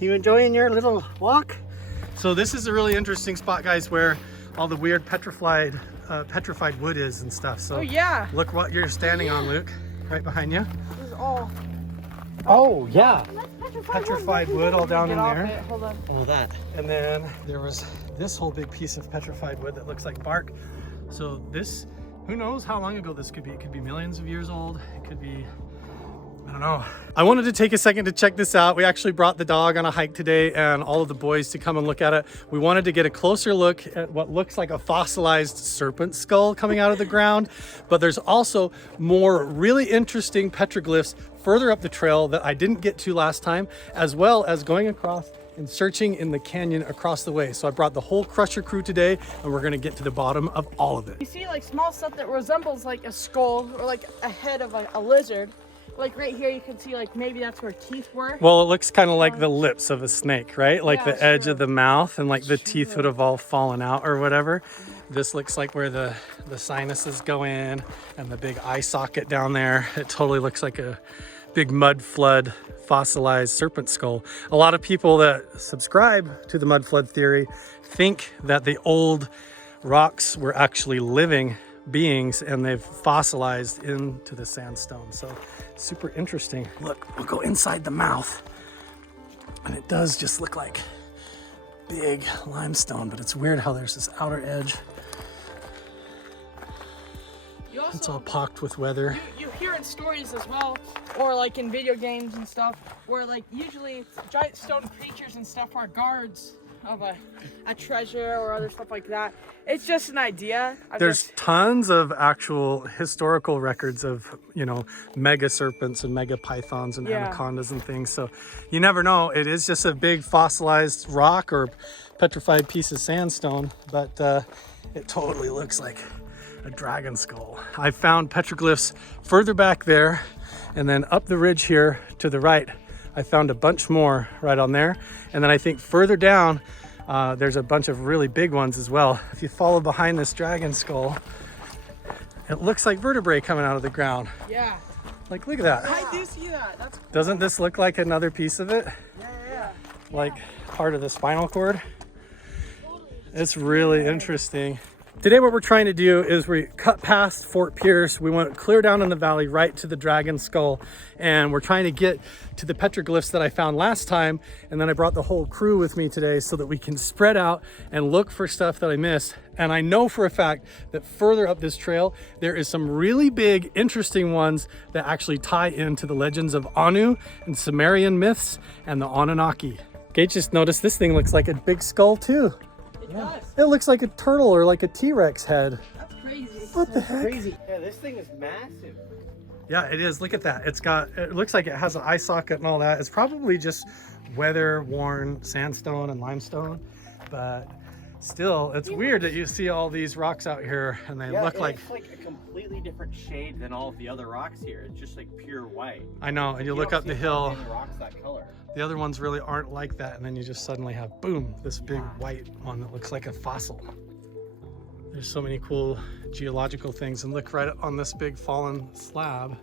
You enjoying your little walk? So this is a really interesting spot, guys, where all the weird petrified wood is and stuff. So yeah. Look what you're standing on, Luke, right behind you. This is all. Oh yeah, petrified wood all down in there. Hold on. All that. And then there was this whole big piece of petrified wood that looks like bark. So this, who knows how long ago this could be? It could be millions of years old. It could be, I don't know. I wanted to take a second to check this out. We actually brought the dog on a hike today and all of the boys to come and look at it. We wanted to get a closer look at what looks like a fossilized serpent skull coming out of the ground. But there's also more really interesting petroglyphs further up the trail that I didn't get to last time, as well as going across and searching in the canyon across the way. So I brought the whole Crusher crew today and we're gonna get to the bottom of all of it. You see like small stuff that resembles like a skull or like a head of a lizard. Like right here you can see like maybe that's where teeth were. Well, it looks kind of like the lips of a snake, right? Like yeah, the edge of the mouth, and like the teeth would have all fallen out or whatever. This looks like where the sinuses go in and the big eye socket down there. It totally looks like a big mud flood fossilized serpent skull. A lot of people that subscribe to the mud flood theory think that the old rocks were actually living beings and they've fossilized into the sandstone. So super interesting. Look, we'll go inside the mouth and it does just look like big limestone, but it's weird how there's this outer edge. It's all pocked with weather. You hear in stories as well, or like in video games and stuff, where like usually giant stone creatures and stuff are guards of a treasure or other stuff like that. It's just an idea. There's tons of actual historical records of, you know, mega serpents and mega pythons and anacondas and things. So you never know. It is just a big fossilized rock or petrified piece of sandstone, but it totally looks like a dragon skull. I found petroglyphs further back there, and then up the ridge here to the right I found a bunch more right on there, and then I think further down there's a bunch of really big ones as well. If you follow behind this dragon skull, it looks like vertebrae coming out of the ground. Yeah, like look at that. I do see that. That's cool. Doesn't this look like another piece of it? Yeah. Like part of the spinal cord. It's really interesting. Today what we're trying to do is we cut past Fort Pierce. We went clear down in the valley right to the dragon skull, and we're trying to get to the petroglyphs that I found last time. And then I brought the whole crew with me today so that we can spread out and look for stuff that I missed. And I know for a fact that further up this trail there is some really big interesting ones that actually tie into the legends of Anu and Sumerian myths and the Anunnaki. Gage just noticed this thing looks like a big skull too. Yeah. It looks like a turtle or like a T-Rex head. That's crazy. What the heck? Crazy. Yeah, this thing is massive. Yeah, it is. Look at that. It looks like it has an eye socket and all that. It's probably just weather-worn sandstone and limestone, but still, it's weird that you see all these rocks out here and they look like... It's like a completely different shade than all of the other rocks here. It's just like pure white. I know, and you look up the hill. Rocks that color. The other ones really aren't like that, and then you just suddenly have, boom, this big white one that looks like a fossil. There's so many cool geological things, and look right on this big fallen slab.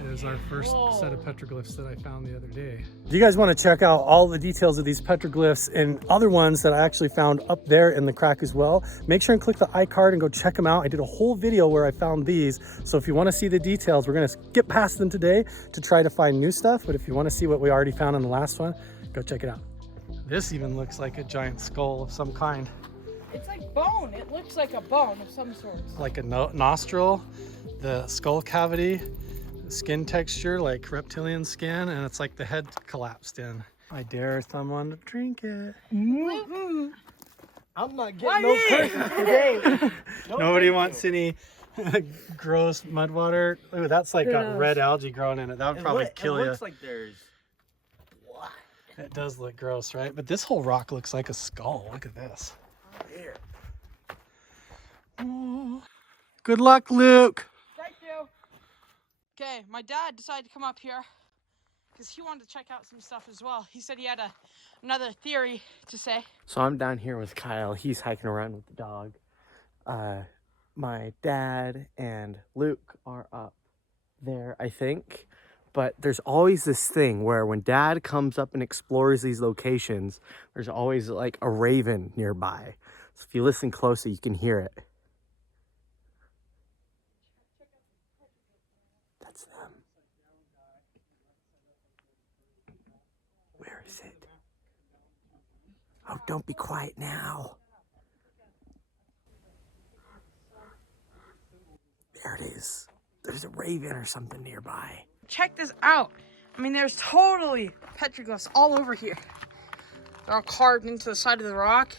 It is our first set of petroglyphs that I found the other day. If you guys want to check out all the details of these petroglyphs and other ones that I actually found up there in the crack as well, make sure and click the iCard and go check them out. I did a whole video where I found these, so if you want to see the details, we're going to skip past them today to try to find new stuff, but if you want to see what we already found in the last one, go check it out. This even looks like a giant skull of some kind. It's like bone. It looks like a bone of some sort. Like a nostril, the skull cavity, skin texture like reptilian skin, and it's like the head collapsed in. I dare someone to drink it. I'm not getting no curses today. Nobody wants any gross mud water. Ooh, that's like got red algae growing in it. That would probably kill you. It looks like there's... What? It does look gross, right? But this whole rock looks like a skull. Look at this. Here. Oh. Good luck, Luke. Thank you. Okay, my dad decided to come up here because he wanted to check out some stuff as well. He said he had another theory to say. So I'm down here with Kyle. He's hiking around with the dog. My dad and Luke are up there, I think. But there's always this thing where when Dad comes up and explores these locations, there's always like a raven nearby. So if you listen closely, you can hear it. That's them. Where is it? Oh, don't be quiet now. There it is. There's a raven or something nearby. Check this out. I mean, there's totally petroglyphs all over here. They're all carved into the side of the rock.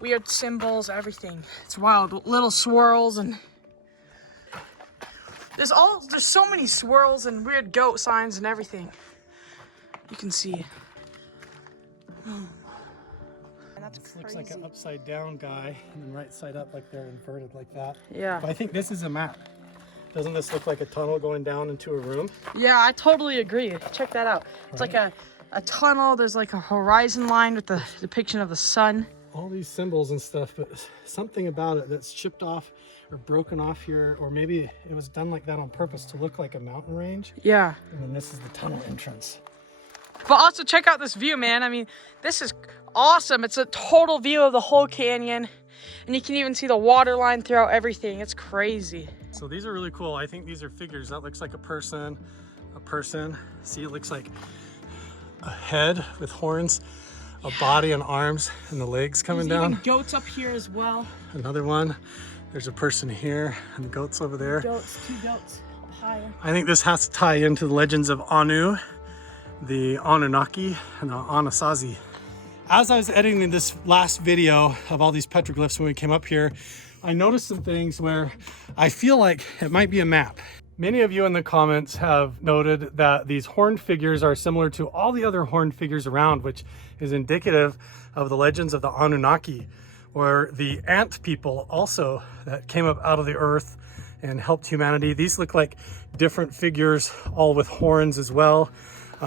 Weird symbols, everything. It's wild. Little swirls and there's so many swirls and weird goat signs and everything. You can see. That's This looks like an upside down guy, and then right side up like they're inverted like that. Yeah. But I think this is a map. Doesn't this look like a tunnel going down into a room? Yeah, I totally agree. Check that out. It's like a tunnel. There's like a horizon line with the depiction of the sun. All these symbols and stuff, but something about it that's chipped off or broken off here, or maybe it was done like that on purpose to look like a mountain range. Yeah. And then this is the tunnel entrance. But also check out this view, man. I mean, this is awesome. It's a total view of the whole canyon. And you can even see the water line throughout everything. It's crazy. So these are really cool. I think these are figures. That looks like a person. See, it looks like a head with horns, a body and arms, and the legs coming down. Even goats up here as well. Another one. There's a person here, and the goats over there. Goats, 2 goats higher. I think this has to tie into the legends of Anu, the Anunnaki, and the Anasazi. As I was editing this last video of all these petroglyphs when we came up here, I noticed some things where I feel like it might be a map. Many of you in the comments have noted that these horned figures are similar to all the other horned figures around, which is indicative of the legends of the Anunnaki, or the ant people also that came up out of the earth and helped humanity. These look like different figures, all with horns as well.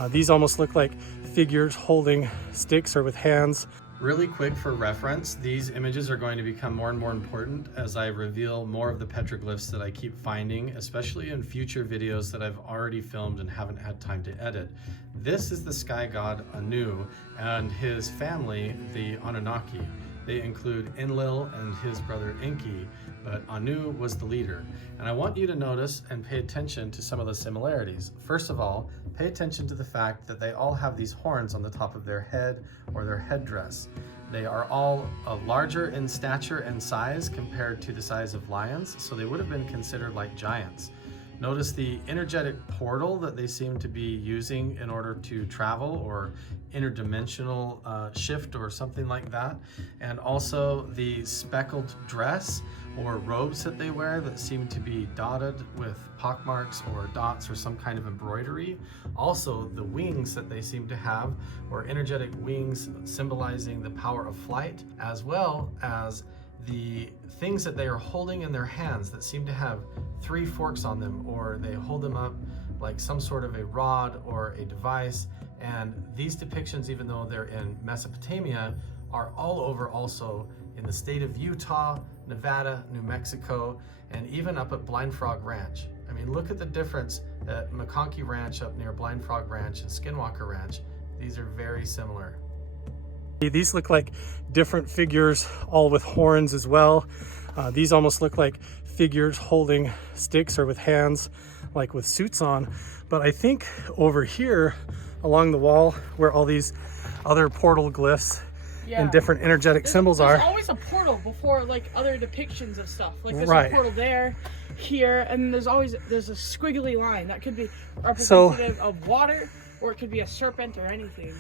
These almost look like figures holding sticks or with hands. Really quick for reference, these images are going to become more and more important as I reveal more of the petroglyphs that I keep finding, especially in future videos that I've already filmed and haven't had time to edit. This is the sky god Anu and his family, the Anunnaki. They include Enlil and his brother Enki, but Anu was the leader. And I want you to notice and pay attention to some of the similarities. First of all, pay attention to the fact that they all have these horns on the top of their head or their headdress. They are all larger in stature and size compared to the size of lions, so they would have been considered like giants. Notice the energetic portal that they seem to be using in order to travel, or interdimensional shift or something like that. And also the speckled dress or robes that they wear that seem to be dotted with pockmarks or dots or some kind of embroidery. Also the wings that they seem to have, or energetic wings symbolizing the power of flight, as well as the things that they are holding in their hands that seem to have 3 forks on them, or they hold them up like some sort of a rod or a device. And these depictions, even though they're in Mesopotamia, are all over also in the state of Utah, Nevada, New Mexico, and even up at Blind Frog Ranch. I mean, look at the difference at McConkey Ranch up near Blind Frog Ranch and Skinwalker Ranch. These are very similar. These look like different figures, all with horns as well. These almost look like figures holding sticks or with hands, like with suits on. But I think over here along the wall where all these other portal glyphs and different energetic symbols are. There's always a portal before like other depictions of stuff. Like there's Right. a portal there, here, and there's a squiggly line that could be representative of water, or it could be a serpent or anything.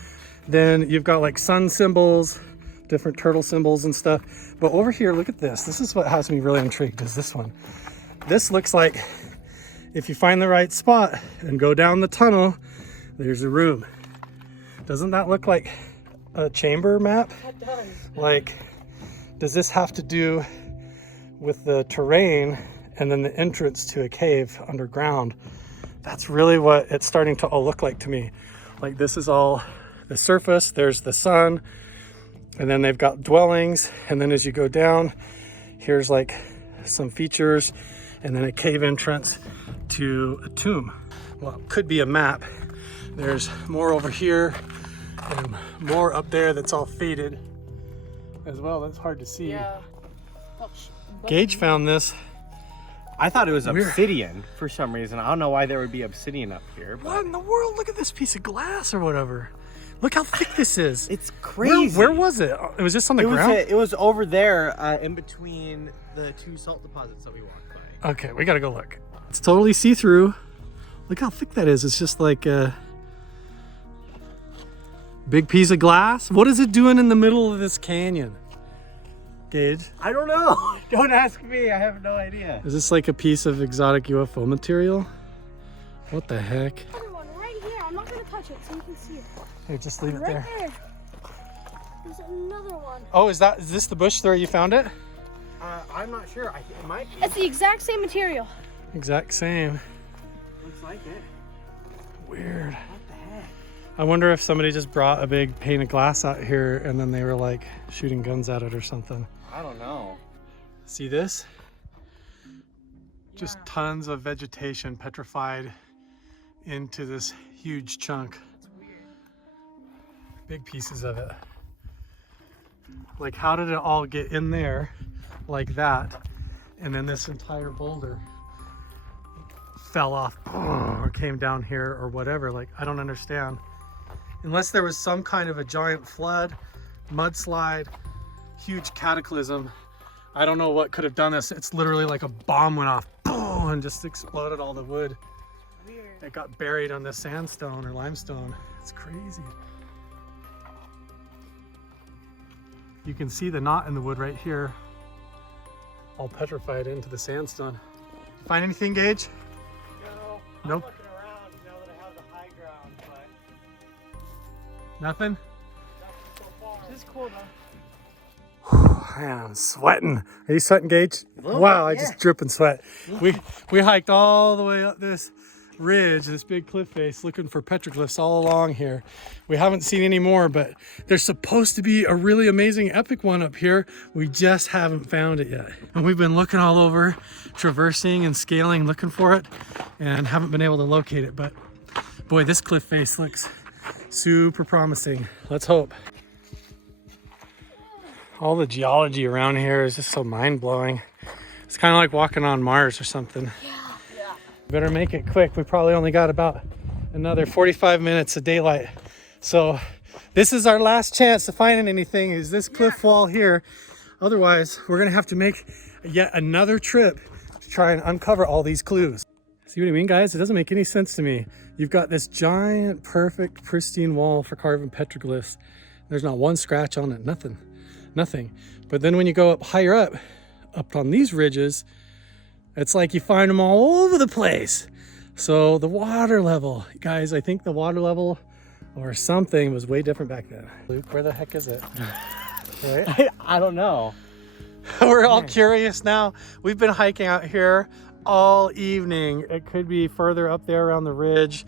Then you've got like sun symbols, different turtle symbols and stuff. But over here, look at this. This is what has me really intrigued, is this one. This looks like, if you find the right spot and go down the tunnel, there's a room. Doesn't that look like a chamber map? That does. Like, does this have to do with the terrain and then the entrance to a cave underground? That's really what it's starting to all look like to me. Like, this is all the surface, there's the sun, and then they've got dwellings, and then as you go down, here's like some features, and then a cave entrance to a tomb. well, could be a map. There's more over here and more up there that's all faded as well. That's hard to see. Yeah. Gage found this. I thought it was Weird. obsidian for some reason. I don't know why there would be obsidian up here. But What in the world? Look at this piece of glass or whatever. Look how thick this is. it's crazy. Where was it? It was just on the it ground? it was over there in between the two salt deposits that we walked by. Okay, we gotta go look. It's totally see-through. Look how thick that is. It's just like a big piece of glass. What is it doing in the middle of this canyon? Gage, I don't know. Don't ask me. I have no idea. is this like a piece of exotic UFO material? What the heck? Another one right here. I'm not gonna touch it so you can see it. Here, just leave it Right there. there. There's another one. Oh, is this the bush where you found it? I'm not sure. It might be. It's the exact same material. Exact same. Looks like it. Weird. What the heck? I wonder if somebody just brought a big pane of glass out here and then they were like shooting guns at it or something. I don't know. See this? Just tons of vegetation petrified into this huge chunk. Big pieces of it. Like, how did it all get in there like that? And then this entire boulder fell off or came down here or whatever. Like, I don't understand. Unless there was some kind of a giant flood, mudslide, huge cataclysm. I don't know what could have done this. It's literally like a bomb went off and just exploded all the wood. Weird. It got buried on the sandstone or limestone. It's crazy. You can see the knot in the wood right here, all petrified into the sandstone. Find anything, Gage? No. Nope. I'm looking around now that I have the high ground, but Nothing? nothing so far. This is cool though. Man, I'm sweating. Are you sweating, Gage? little Wow, bit, I just drip and sweat. We hiked all the way up this ridge, this big cliff face, looking for petroglyphs all along here. We haven't seen any more, but there's supposed to be a really amazing epic one up here. We just haven't found it yet. And we've been looking all over, traversing and scaling, looking for it, and haven't been able to locate it. But boy, this cliff face looks super promising. Let's hope. All the geology around here is just so mind-blowing. It's kind of like walking on Mars or something. Yeah. Better make it quick. We probably only got about another 45 minutes of daylight. So this is our last chance to find anything, is this cliff wall here. Otherwise, we're gonna have to make yet another trip to try and uncover all these clues. See what I mean, guys? It doesn't make any sense to me. You've got this giant, perfect, pristine wall for carving petroglyphs. There's not one scratch on it, nothing. But then when you go up higher up on these ridges, it's like you find them all over the place. So the water level, guys, I think the water level or something was way different back then. Luke, where the heck is it? Right? I don't know. We're all curious now. We've been hiking out here all evening. It could be further up there around the ridge.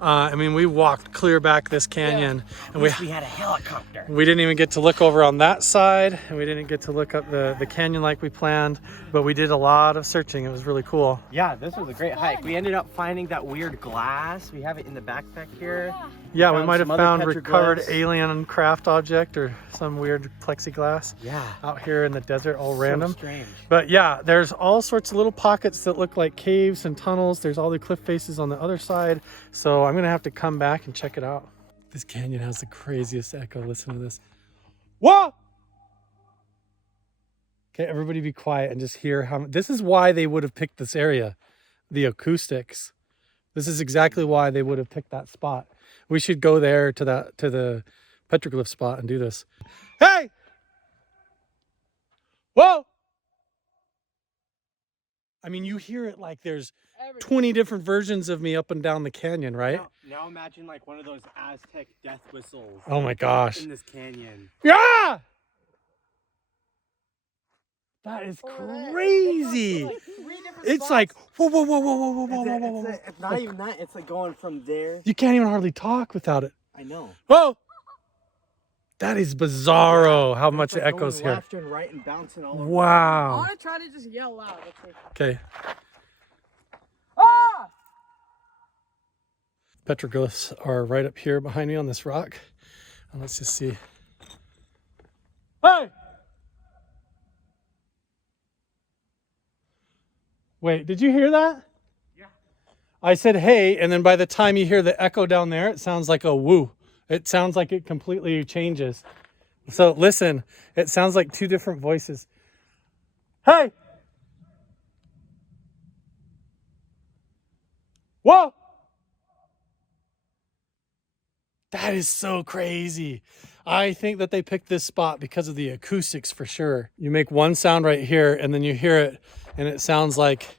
I mean, we walked clear back this canyon, and We had a helicopter. we didn't even get to look over on that side, and we didn't get to look up the canyon like we planned, but we did a lot of searching. It was really cool. Yeah, this was a great hike. We ended up finding that weird glass. We have it in the backpack here. Yeah, we Found might have some other found recovered petroglyphs. alien craft object or some weird plexiglass Yeah. out here in the desert, all So random. strange. But yeah, there's all sorts of little pockets that look like caves and tunnels. There's all the cliff faces on the other side. So I'm gonna have to come back and check it out. This canyon has the craziest echo. Listen to this. Whoa! Okay, everybody be quiet and just hear how, this is why they would have picked this area, the acoustics. This is exactly why they would have picked that spot. We should go there to the petroglyph spot and do this. Hey! Whoa! I mean, you hear it like there's 20 different versions of me up and down the canyon, right? Now imagine like one of those Aztec death whistles Oh my gosh. in this canyon. Yeah! That is crazy. It's like, whoa, whoa, whoa, whoa, whoa, whoa, whoa, whoa, whoa, whoa. It's not even that. It's like going from there. You can't even hardly talk without it. I know. Whoa! That is bizarro how much It's it like echoes going here. left and right and bouncing all over. I Wow. want to try to just yell loud. Let's see. Okay. Ah! petroglyphs are right up here behind me on this rock. And let's just see. Hey! Wait, did you hear that? Yeah. I said hey, and then by the time you hear the echo down there, it sounds like a woo. It sounds like it completely changes. So listen, it sounds like two different voices. Hey! Whoa! That is so crazy. I think that they picked this spot because of the acoustics for sure. You make one sound right here and then you hear it and it sounds like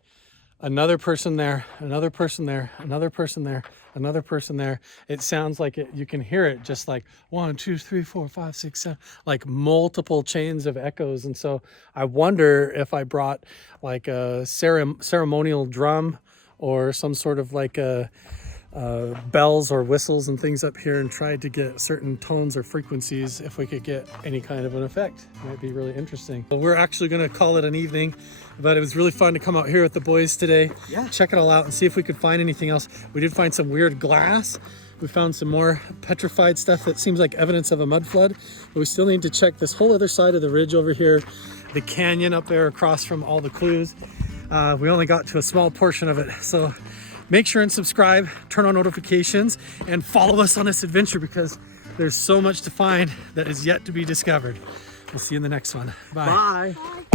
another person there, another person there, another person there, another person there. It sounds like it, you can hear it just like 1, 2, 3, 4, 5, 6, 7, like multiple chains of echoes. And so I wonder if I brought like a ceremonial drum or some sort of like a bells or whistles and things up here and tried to get certain tones or frequencies, if we could get any kind of an effect. It might be really interesting. But we're actually going to call it an evening, but it was really fun to come out here with the boys today. Yeah. Check it all out and see if we could find anything else. We did find some weird glass. We found some more petrified stuff that seems like evidence of a mud flood, but we still need to check this whole other side of the ridge over here, the canyon up there across from all the clues. We only got to a small portion of it, so make sure and subscribe, turn on notifications, and follow us on this adventure because there's so much to find that is yet to be discovered. We'll see you in the next one. Bye. Bye.